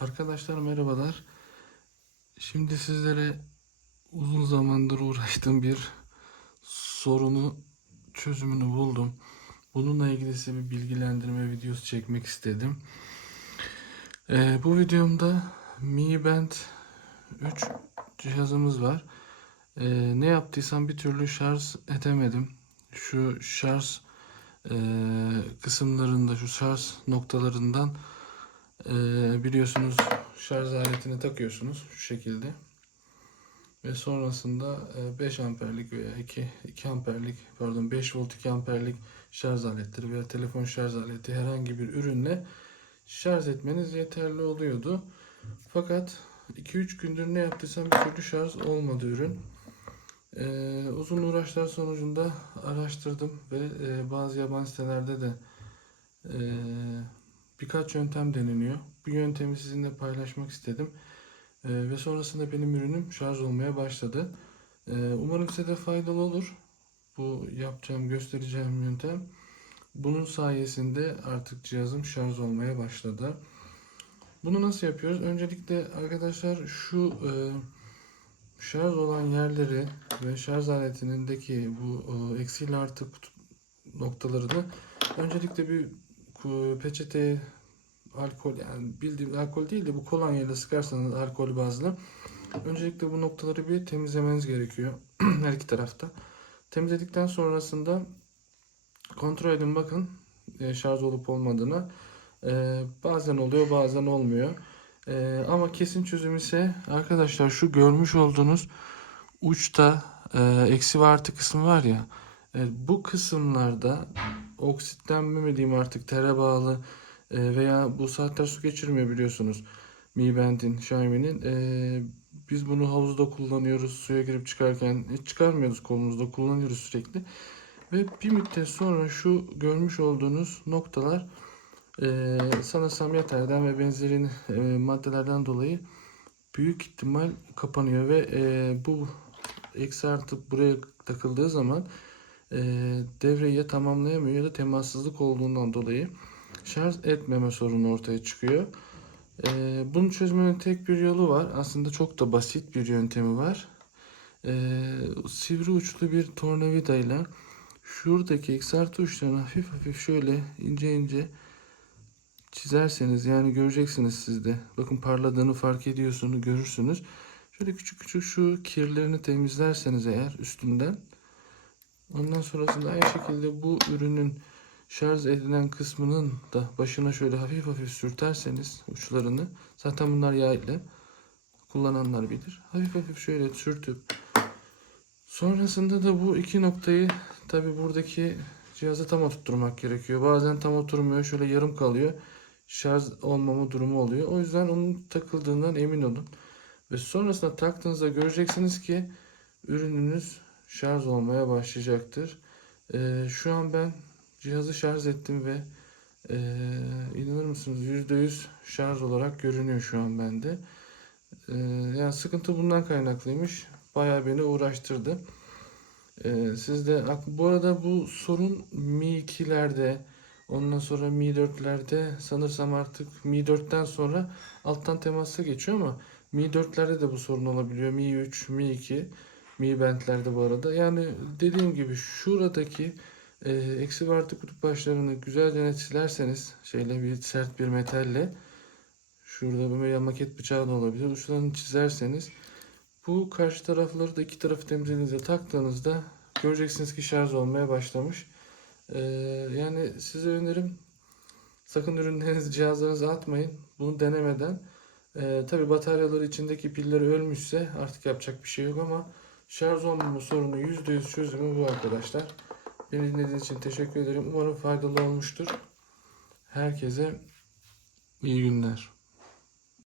Arkadaşlar merhabalar. Şimdi sizlere uzun zamandır uğraştığım bir sorunu çözümünü buldum. Bununla ilgili size bir bilgilendirme videosu çekmek istedim. Ee, bu videomda Mi Band 3 cihazımız var. Ee, ne yaptıysam bir türlü şarj edemedim. Şu şarj e, kısımlarında, şu şarj noktalarından ee, biliyorsunuz şarj aletini takıyorsunuz şu şekilde. Ve sonrasında e, 5 amperlik veya 2, 2 amperlik pardon 5 volt 2 amperlik şarj aletleri veya telefon şarj aleti herhangi bir ürünle şarj etmeniz yeterli oluyordu. Fakat 2-3 gündür ne yaptıysam bir türlü şarj olmadı ürün. Ee, uzun uğraşlar sonucunda araştırdım ve e, bazı yabancı sitelerde de e, birkaç yöntem deneniyor. Bu yöntemi sizinle paylaşmak istedim. Ee, ve sonrasında benim ürünüm şarj olmaya başladı. Ee, umarım size de faydalı olur. Bu yapacağım, göstereceğim yöntem. Bunun sayesinde artık cihazım şarj olmaya başladı. Bunu nasıl yapıyoruz? Öncelikle arkadaşlar şu e, şarj olan yerleri ve şarj aletindeki bu e, eksi ile artı noktalarını öncelikle bir peçeteye alkol yani bildiğim alkol değil de bu kolonyayla sıkarsanız alkol bazlı öncelikle bu noktaları bir temizlemeniz gerekiyor her iki tarafta. Temizledikten sonrasında kontrol edin bakın e, şarj olup olmadığını. E, bazen oluyor bazen olmuyor. E, ama kesin çözüm ise arkadaşlar şu görmüş olduğunuz uçta e, eksi ve artı kısmı var ya e, bu kısımlarda oksitlenme artık tere bağlı e, veya bu saatler su geçirmiyor biliyorsunuz. Mi Band'in, Xiaomi'nin. E, biz bunu havuzda kullanıyoruz. Suya girip çıkarken hiç çıkarmıyoruz kolumuzda kullanıyoruz sürekli. Ve bir müddet sonra şu görmüş olduğunuz noktalar e, sanırsam yeterden ve benzerin e, maddelerden dolayı büyük ihtimal kapanıyor ve e, bu eksi artı buraya takıldığı zaman e, devreyi ya tamamlayamıyor ya da temassızlık olduğundan dolayı şarj etmeme sorunu ortaya çıkıyor. E, bunu çözmenin tek bir yolu var. Aslında çok da basit bir yöntemi var. E, sivri uçlu bir tornavida ile şuradaki eksi artı hafif hafif şöyle ince ince çizerseniz yani göreceksiniz siz de. Bakın parladığını fark ediyorsunuz, görürsünüz. Şöyle küçük küçük şu kirlerini temizlerseniz eğer üstünden ondan sonrasında aynı şekilde bu ürünün şarj edilen kısmının da başına şöyle hafif hafif sürterseniz uçlarını zaten bunlar yağ ile kullananlar bilir. Hafif hafif şöyle sürtüp sonrasında da bu iki noktayı tabi buradaki cihazı tam oturtturmak gerekiyor. Bazen tam oturmuyor şöyle yarım kalıyor. Şarj olmama durumu oluyor. O yüzden onun takıldığından emin olun. Ve sonrasında taktığınızda göreceksiniz ki ürününüz şarj olmaya başlayacaktır. Ee, şu an ben cihazı şarj ettim ve e, inanır mısınız %100 şarj olarak görünüyor şu an bende. Ee, yani sıkıntı bundan kaynaklıymış. Bayağı beni uğraştırdı. Ee, siz de bu arada bu sorun Mi 2'lerde ondan sonra Mi 4'lerde sanırsam artık Mi 4'ten sonra alttan temasa geçiyor ama Mi 4'lerde de bu sorun olabiliyor. Mi 3, Mi 2, Mi Band'lerde bu arada. Yani dediğim gibi şuradaki e, eksi ve artı kutup başlarını güzelce net şeyle bir sert bir metalle şurada böyle maket bıçağı da olabilir. Uçlarını çizerseniz bu karşı tarafları da iki tarafı temizlediğinizde taktığınızda göreceksiniz ki şarj olmaya başlamış. Ee, yani size önerim sakın ürünlerinizi cihazlarınıza atmayın. Bunu denemeden. Ee, tabi bataryaları içindeki pilleri ölmüşse artık yapacak bir şey yok ama şarj olmama sorunu %100 çözümü bu arkadaşlar. Beni dinlediğiniz için teşekkür ederim. Umarım faydalı olmuştur. Herkese iyi günler.